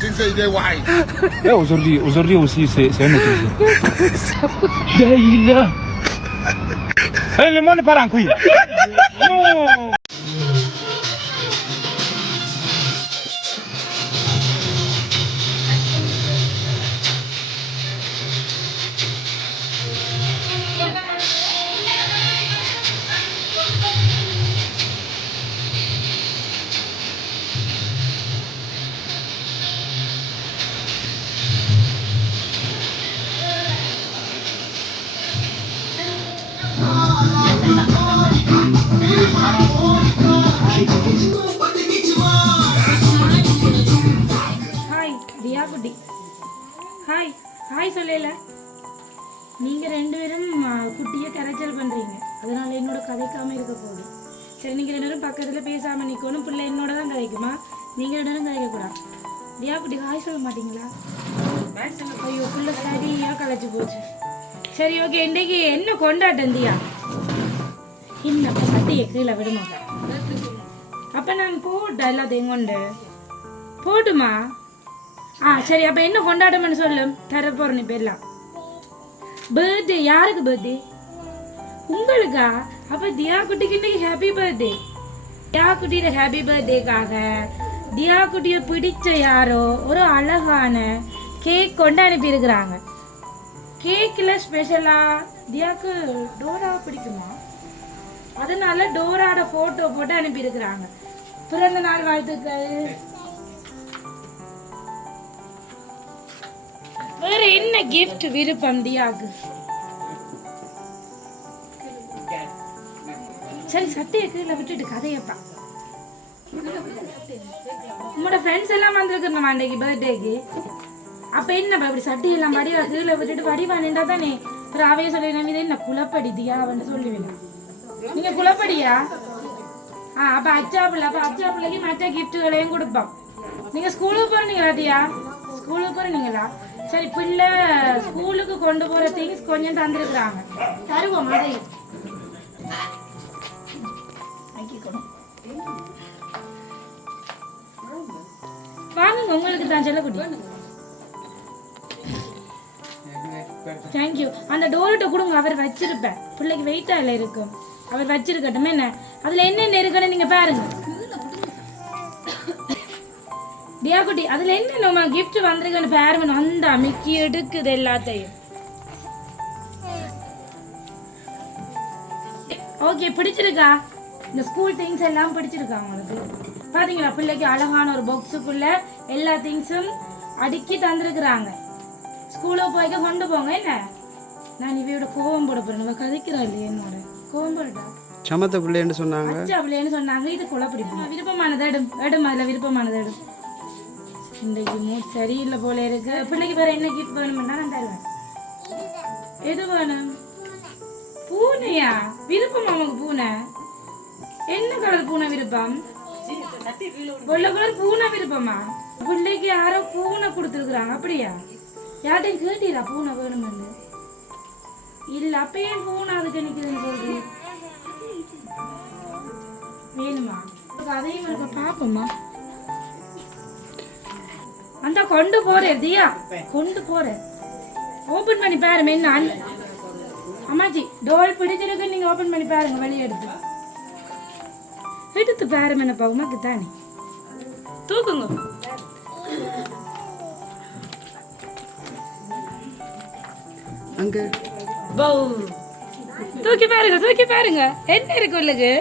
先生在歪。哎，aujourd'hui aussi c'est un autre jour. Là. Eh, le monde part en couille. Non. Hi Diya குட்டி. Hi hi சொல்லல. நீங்கள் ரெண்டு பேரும் குட்டியை கரைச்சல் பண்ணுறீங்க, அதனால என்னோட கதைக்காமல் இருக்க போகுது. சரி, நீங்கள் ரெண்டு பேரும் பக்கத்தில் பேசாமல் நிற்கணும். பிள்ளை என்னோட தான் கதைக்குமா, நீங்கள் ரெண்டு பேரும் கதைக்கக்கூடாது. தியா குட்டி ஹாய் சொல்ல மாட்டீங்களா? ஐயோ, பிள்ளை சரியாக கலைச்சி போச்சு. சரி, ஓகே. இன்றைக்கு என்ன கொண்டாட்டம் தியா? இன்னும் சட்டியை கீழே விடுமா? அப்போ நான் போட்டேன் எல்லாத்தையும் கொண்டு போட்டுமா? சரி, அப்போ என்ன கொண்டாட்டம்னு சொல்லு. தர போகிறேன் இப்போ எல்லாம். பர்த்டே யாருக்கு பர்த்டே? உங்களுக்கா? அப்போ தியா குட்டிக்கு இன்னைக்கு ஹாப்பி பர்த்டே. தியா குட்டியோட ஹாப்பி பர்த்டேக்காக தியா குட்டியை பிடிச்ச யாரோ ஒரு அழகான கேக் கொண்டு அனுப்பியிருக்கிறாங்க. கேக்கில் ஸ்பெஷலாக தியாவுக்கு டோரா பிடிக்குமா, அதனால டோராட ஃபோட்டோ போட்டு அனுப்பியிருக்கிறாங்க. பிறந்த நாள் வாழ்த்துக்கள். வேற என்ன கிஃப்ட் விருப்பம் தியாக்கு? சரி, சட்டையை கீழே விட்டுட்டு கதையப்பா. உங்களோட ஃப்ரெண்ட்ஸ் எல்லாம் வந்திருக்கணும் அன்றைக்கு பர்த்டேக்கு. அப்ப என்னப்பா இப்படி சட்டையெல்லாம் வடிவா கீழே விட்டுட்டு வடிவா நின்றா தானே? அப்புறம் அவைய சொல்லுவேன், இது என்ன குழப்படி தியாவன்னு சொல்லுவேன். நீங்க குழப்படியா? அப்ப அச்சாப்பிள்ள. அப்ப அச்சாப்பிள்ளைக்கு மற்ற கிஃப்ட்டுகளையும் கொடுப்போம். நீங்க ஸ்கூலுக்கு போறீங்களா தியா? ஸ்கூலுக்கு போறீங்களா? சரி, பிள்ளை ஸ்கூலுக்கு கொண்டு போற திங்ஸ் கொஞ்சம் தந்துருக்குறாங்க, தருவோம். அதையும் வாங்குங்க, உங்களுக்கு தான் செல்லக்குட்டி. தேங்க்யூ. அந்த டோர்கிட்ட கொடுங்க, அவர் வச்சிருப்பேன். பிள்ளைக்கு வெயிட்டா இல்லை இருக்கும், அவர் வச்சிருக்கட்டும். என்ன அதுல என்னென்ன இருக்குன்னு நீங்க பாருங்க தியா குட்டி. அதுல என்ன கிஃப்ட் வந்திருக்குன்னு பாருங்க. அந்த மிக்கி எடுக்குது எல்லாத்தையும். ஓகே, பிடிச்சிருக்கா? இந்த ஸ்கூல் திங்ஸ் எல்லாம் பிடிச்சிருக்கா உங்களுக்கு? பாத்தீங்களா, பிள்ளைக்கு அழகான ஒரு பாக்ஸுக்குள்ள எல்லா திங்ஸும் அடுக்கி தந்திருக்கிறாங்க. ஸ்கூலுக்கு போய்க்க கொண்டு போங்க. என்ன நான் இவையோட கோவம் போட போறேன். கதைக்கிறா இல்லையே, என்னோட கோவம் போடா. சமத்த பிள்ளைன்னு சொன்னாங்க, அச்சா பிள்ளைன்னு சொன்னாங்க. இது கொலை பிடிக்கும். விருப்பமானது எடும் அதில் விருப்பமானது எடும். இன்றைக்கு மூட் சரியில்லை போல இருக்கு. பிள்ளைக்கு வேற என்ன கிஃப்ட் வேணும்னா நான் தருவேன். எது வேணும்? பூனையா? விருப்பம் நமக்கு பூனை? என்ன கலர் பூனை விருப்பம்? வெள்ளை கலர் பூனை விருப்பமா? பிள்ளைக்கு யாரோ பூனை கொடுத்துருக்குறாங்க. அப்படியா? யார்ட்டையும் கேட்டீரா பூனை வேணும்னு? இல்ல, அப்பயே பூனை அதுக்கு நிக்குதுன்னு சொல்றேன். வேணுமா? அதையும் இருக்க பாப்போமா? அந்த கொண்டு போறேன் தியா, கொண்டு போறேன். ஓபன் பண்ணி பாருங்க. என்ன அம்மாச்சி, டோல் பிடிச்சிருக்கு, நீங்க ஓபன் பண்ணி பாருங்க. வெளியே எடுத்து பாருங்க. என்ன உமாக்கு தானே தூக்குங்க. அங்க தூக்கி பாருங்க, தூக்கி பாருங்க. என்ன இருக்கு உள்ளுக்கு?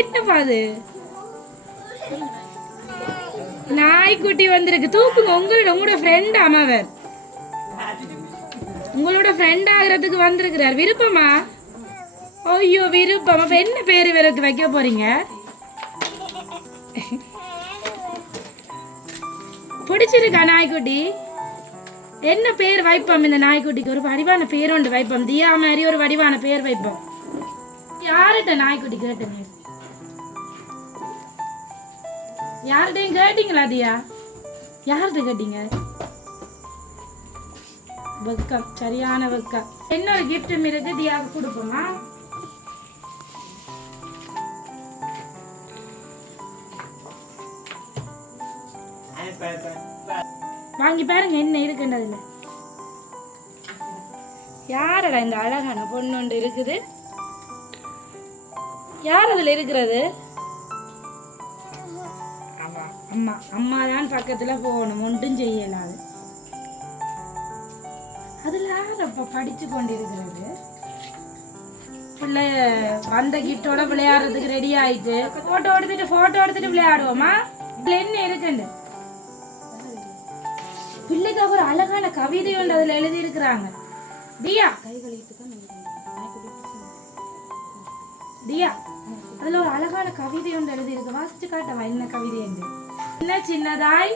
என்ன பாது? நாய்க்குட்டி வந்திருக்கு. தூக்குங்க. உங்களோட ஃப்ரெண்ட் அம்மாவர், உங்களோட ஃப்ரெண்ட் ஆகிறதுக்கு வந்திருக்கிறார். விருப்பமா? ஐயோ, விருப்பம். அப்ப என்ன பேரு வேறக்கு வைக்க போறீங்க? பிடிச்சிருக்கா நாய்க்குட்டி? என்ன பேர் வைப்போம் இந்த நாய்க்குட்டிக்கு? ஒரு வடிவான பேர் ஒன்று வைப்போம். தியா மாதிரி ஒரு வடிவான பேர் வைப்போம். யார்கிட்ட நாய்க்குட்டி கேட்டுங்க? யார்கிட்டையும் கேட்டீங்களா தியா? யார்கிட்ட கேட்டீங்க? வெக்கம், சரியான வெக்கம். என்ன ஒரு கிஃப்ட் இருக்கு, தியாவுக்கு கொடுப்போமா? வாங்கி பாருங்க என்ன இருக்குன்றதுல. யாரடா இந்த அழகான பொண்ணு ஒன்று இருக்குது? யார் அதுல இருக்கிறது? அம்மா. அம்மா தான் பக்கத்துல போகணும், ஒன்றும் செய்யலாது. அதுல யாரப்ப படிச்சு கொண்டிருக்கிறது? பிள்ளை வந்த கிஃப்டோட விளையாடுறதுக்கு ரெடி ஆயிட்டு போட்டோ எடுத்துட்டு விளையாடுவோமா? இதுல என்ன இருக்குண்டு? பிள்ளைக்கு ஒரு அழகான கவிதை ஒன்று அதுல எழுதி இருக்கிறாங்க. தியா அதுல ஒரு அழகான கவிதை ஒன்று எழுதி இருக்கு. வாசிச்சு காட்டவா என்ன கவிதை என்று? சின்ன சின்னதாய்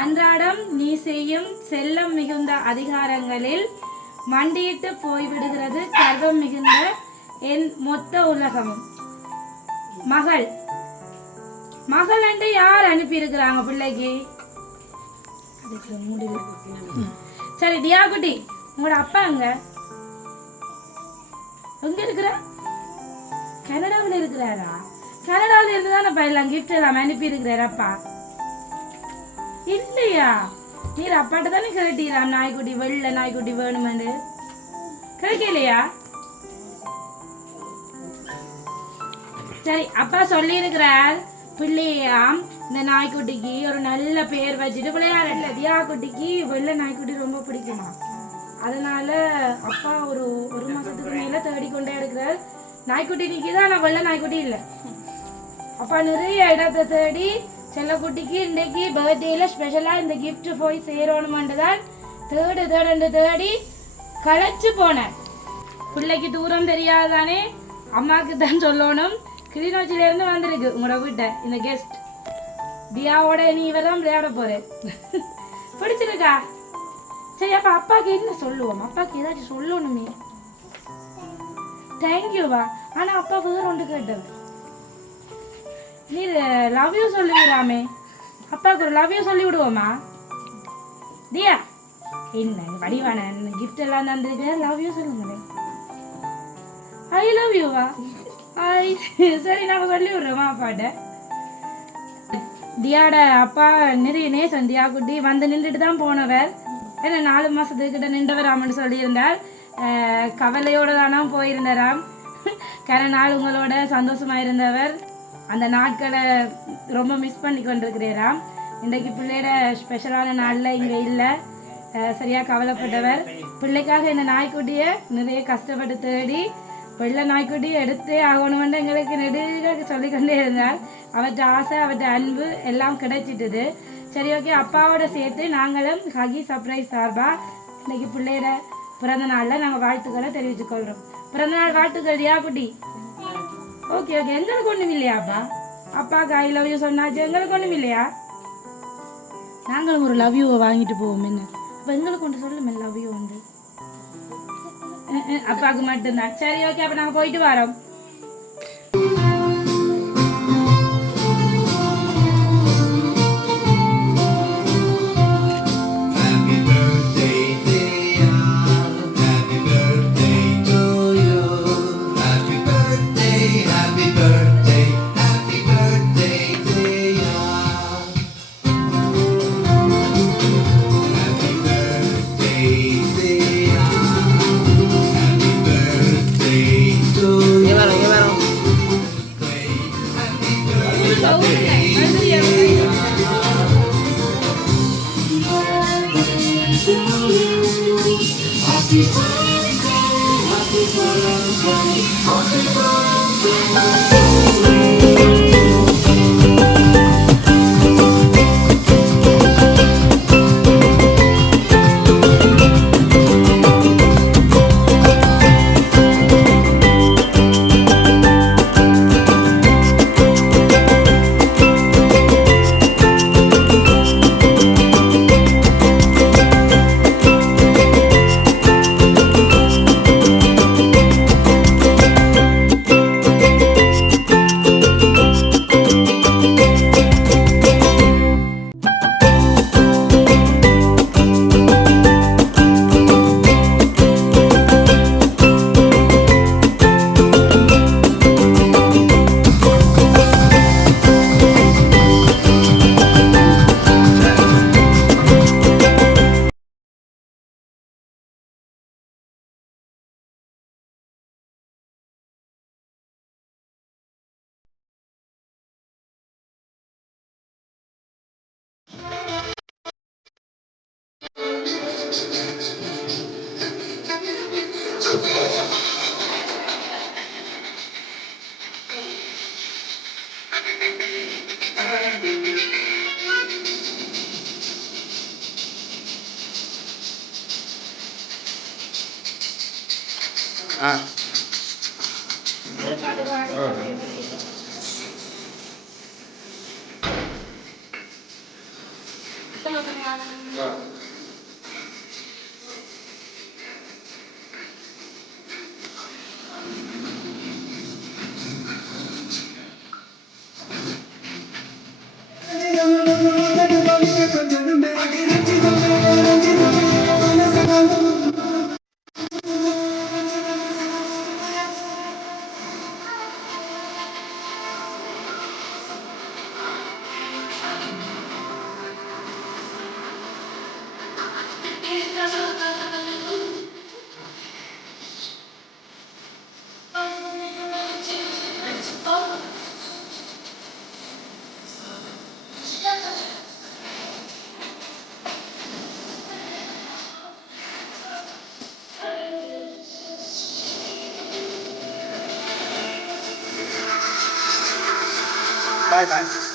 அன்றாடம் நீ செய்யும் செல்லம் மிகுந்த அதிகாரங்களில் மண்டியிட்டு போய்விடுகிறது கர்வம் மிகுந்த என் மொத்த உலகமும். மகள் அண்டு யார் அனுப்பி இருக்கிறாங்க பிள்ளைக்கு? சரி தியா குட்டி, உங்களோட அப்பா எங்க இருக்கிற? கனடாவில் இருக்கிறாரா? கனடாவில் இருந்துதான் எல்லாம் கிஃப்ட் எல்லாம் அனுப்பி இருக்கிறார் அப்பா. இல்லையா? நீர் அப்பாட்ட தானே கேட்டீராம் நாய்க்குட்டி, வெள்ள நாய்க்குட்டி வேணுமெண்டு. கேட்கலையா? சரி, அப்பா சொல்லி இருக்கிறார் பிள்ளையாம் இந்த நாய்க்குட்டிக்கு ஒரு நல்ல பேர் வச்சுட்டு விளையாடல. தியா குட்டிக்கு வெள்ள நாய்க்குட்டி ரொம்ப பிடிக்குமா, அதனால அப்பா ஒரு மாசத்துக்கு மேல தேடிக்கொண்டே இருக்கிறார். நாய்க்குட்டி நிக்கிதான், நான் வெள்ள நாய்க்குட்டி இல்லை. அப்பா நிறைய இடத்தை தேடி செல்லக்குட்டிக்கு இன்னைக்கு பர்த்டேல ஸ்பெஷலா இந்த கிஃப்ட் போய் சேரணுமென்று தான் தேடி களைச்சு போனேன். பிள்ளைக்கு தூரம் தெரியாதானே, அம்மாவுக்கு தான் சொல்லணும். கிளிநொச்சியில இருந்து வந்திருக்கு உங்களோட வீட்டை இந்த கெஸ்ட். தியாவோட நீ இவதான் விளையாட போறேன். பிடிச்சிருக்கா? சரி, அப்ப அப்பாக்கு என்ன சொல்லுவோம்? அப்பாக்கு ஏதாச்சும் சொல்லணுமே. தேங்க்யூவா. ஆனா அப்பா வேற ஒன்று கேட்டவர். நீ லவ் யூ சொல்லுவீராமே, அப்பாவுக்கு ஒரு லவ் யூ சொல்லி விடுவோமா? தியா என்ன வடிவான கிஃப்ட் எல்லாம் தந்துருக்க, லவ் யூ சொல்லுங்களேன். I love யூவா? ஐ சரி, நாங்கள் சொல்லி விடுறோமா அப்பாட்ட. தியாட அப்பா நிறைய நேசம். தியா குட்டி வந்து நின்றுட்டு தான் போனவர். ஏன்னா 4 மாசத்துக்கிட்ட நின்றவராமன்னு சொல்லியிருந்தார். கவலையோடு தானா போயிருந்தாராம். நாள் உங்களோட சந்தோஷமா இருந்தவர். அந்த நாட்களை ரொம்ப மிஸ் பண்ணி கொண்டிருக்கிறேராம். இன்றைக்கு பிள்ளையோட ஸ்பெஷலான நாளில் இங்கே இல்லை. சரியாக கவலைப்பட்டவர். பிள்ளைக்காக இந்த நாய்க்குட்டியை நிறைய கஷ்டப்பட்டு தேடி வெள்ளை நாய்க்குட்டியை எடுத்தே ஆகணுமென்று எங்களுக்கு நெடுக சொல்லிக்கொண்டே இருந்தார். அவற்றை ஆசை, அவற்றை அன்பு எல்லாம் கிடைச்சிட்டுது. சரி, ஓகே, அப்பாவோட சேர்த்து நாங்களும் ஹகி சர்ப்ரைஸ் சார்பாக இன்னைக்கு பிள்ளையோட பிறந்த நாளில் நாங்கள் வாழ்த்துக்களை தெரிவித்துக்கொள்கிறோம். பிறந்த நாள் வாழ்த்துக்கள் தியா குட்டி. ஓகே, எங்களுக்கு ஒன்றும் இல்லையாப்பா? அப்பாவுக்கு ஐ லவ் யூ சொன்னாச்சு, எங்களுக்கு ஒன்றும் இல்லையா? நாங்களும் ஒரு லவ் யூவை வாங்கிட்டு போவோம். என்ன அப்போ எங்களுக்கு ஒன்று சொல்லுமே, லவ் யூ உண்டு அப்பாவுக்கு மட்டும்தான். சரி, ஓகே, அப்போ நாங்கள் போயிட்டு வரோம். ஆ ஒரு பாட்டு பாடி பாய் பாய்